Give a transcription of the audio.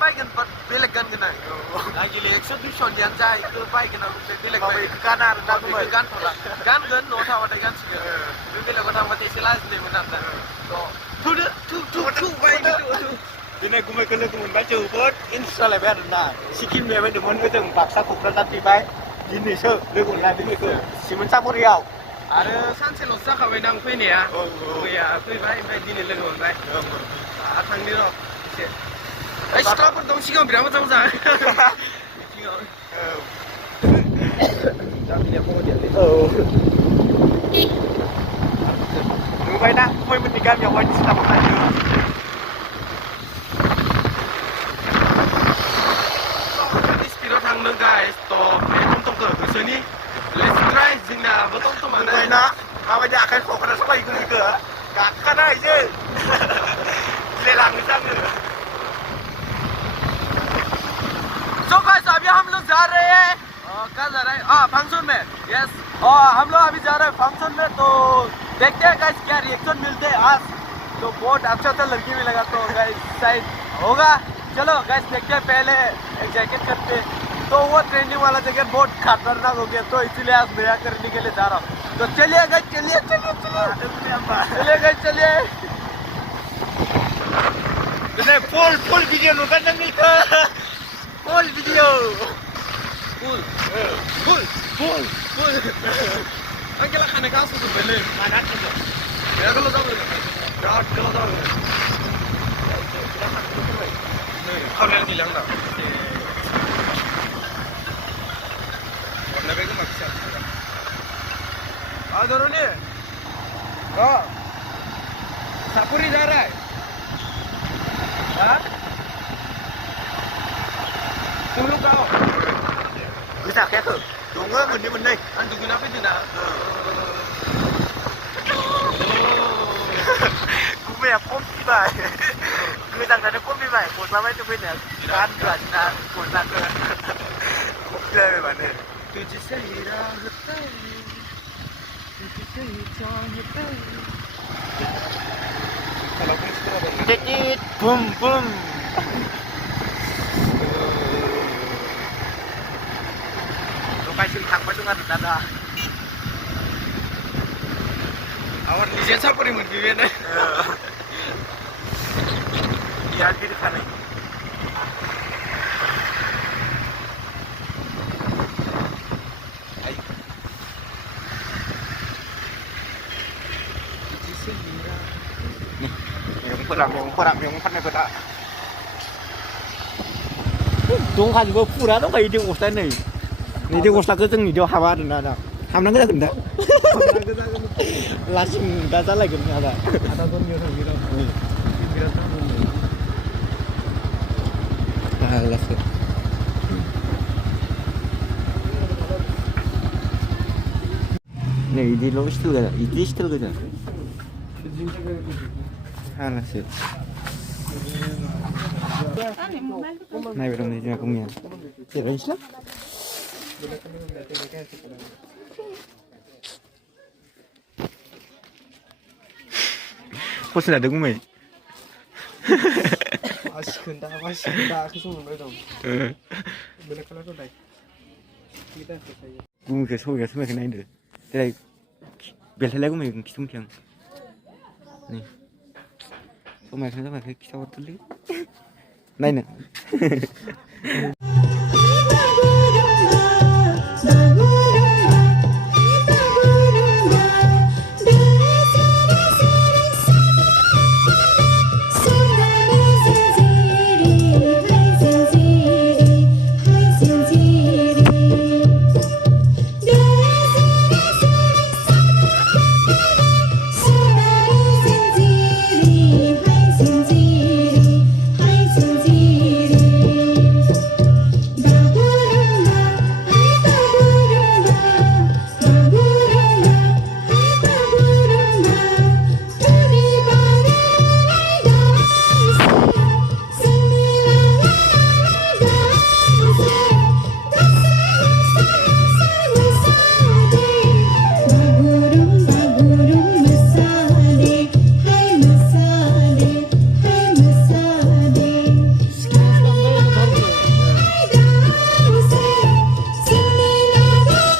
बायगोन बेलेग गानगोन आं गिले 100-200 जाय बायगोन आं बेलेग गाना आरो दा गानथ'ला गानगोन न'आव थाबाथाय गानसिगोन बे बेलेगाव थांबाथाय एसे लाजिनाय मोनो आं दा थुदो दिनै गुमैखौ लोगो मोनबाय जोबोद इन्ट्रेस्ट जालायबाय आरोना सिक्किम बेरायदोंमोन जों बाक्सा क'क्राझार फैबाय दिनैसो लोगो मोनबाय गुमैखौ सिमोनसापुरियाव आरो सानसेल'सो जाखाबायना आं फैनाया मैया फैबाय ओमफ्राय दिनै लोगो मोनबाय थांनि र' एसे सिख्लाफोर दं सिगाङाव बिराद मोजां मोजां नुबायना गुमैमोननि गामियाव बायदिसिना थायो स्पिडआव थांनो गाइस थ' बे टमटमखौ होसोनि लेट्स ट्राइ जोंनाबो टमटमानो ना माबायदि आखाइ खबरा सालायो गुमैखौ गाखोखानो हायोसो लांनोसै आङो So guys अभी हम लोग जा रहे हैं कहाँ जा रहे हैं फंक्शन में यस हम लोग अभी जा रहे हैं फंक्शन में तो देखते हैं गाइस क्या रिएक्शन मिलते हैं आज तो बहुत अच्छा लड़की मिलेगा तो गाइस शायद होगा चलो गाइस देखते हैं पहले एक जैकेट करते तो वो ट्रेंडिंग वाला जैकेट बहुत खतरनाक हो गया तो इसीलिए आज नया करने के लिए जा रहा हूँ तो चलिए गाइस चलिए गाइस चलिए फुल भिडिअ नुगोन नोंनिखौ फुल भिडिअ फुल आं खेला खानायखौ आसुजोब्बायलै माना थांगोन बिराद गोलाव जाबाय बिराद गोलाव जाबाय नै खावलायानो गैला आंना हरनाय खोमा फिसा धरनी सापुरी जा रहा है तुम लोग आओ गोसाखायाखै दङ मोननै आं दुगैना फैदों ना गुमैया खम फैबाय गोजांनानै खम फैबाय गस्ला बायनो फैनाया गानग्रासोना गस्लाखौ खम जाबाय माने तुझसे ही राहता है तुझसे ही चाहता है टिटिट बुम बुम लकायसिम थांबाय दं आरो दा आवार निजेन सापरि मोनफैबायानो बिराद गिदिर खानाय मैगं फाननायफोरा दंखाजोबो फुरा दंखायो दै गस्ला नै दै गस्लाखौ जों निदियाव हाबा आरोना दा हाबनांगौ जागोन दा लासिं दा जालायगोन आदा दरनियाव थांनि र' बिराद लासो नै बिदिल' स्टिल गोजा बिदि स्टिल गोजा हालासो नायबाय दं नै जोंहा गुमैया जिरायनोसै ना खरसा जादों गुमै आसिखोन्दाखौसो मोनबाय दं बेलेग खालारखौ दाय गुमैखौ समायखौ नायदो देलाय बेलथायलाय गुमै खिथुमथिं नै समायखौनो जाबाय खिथाहरदोलै नायनो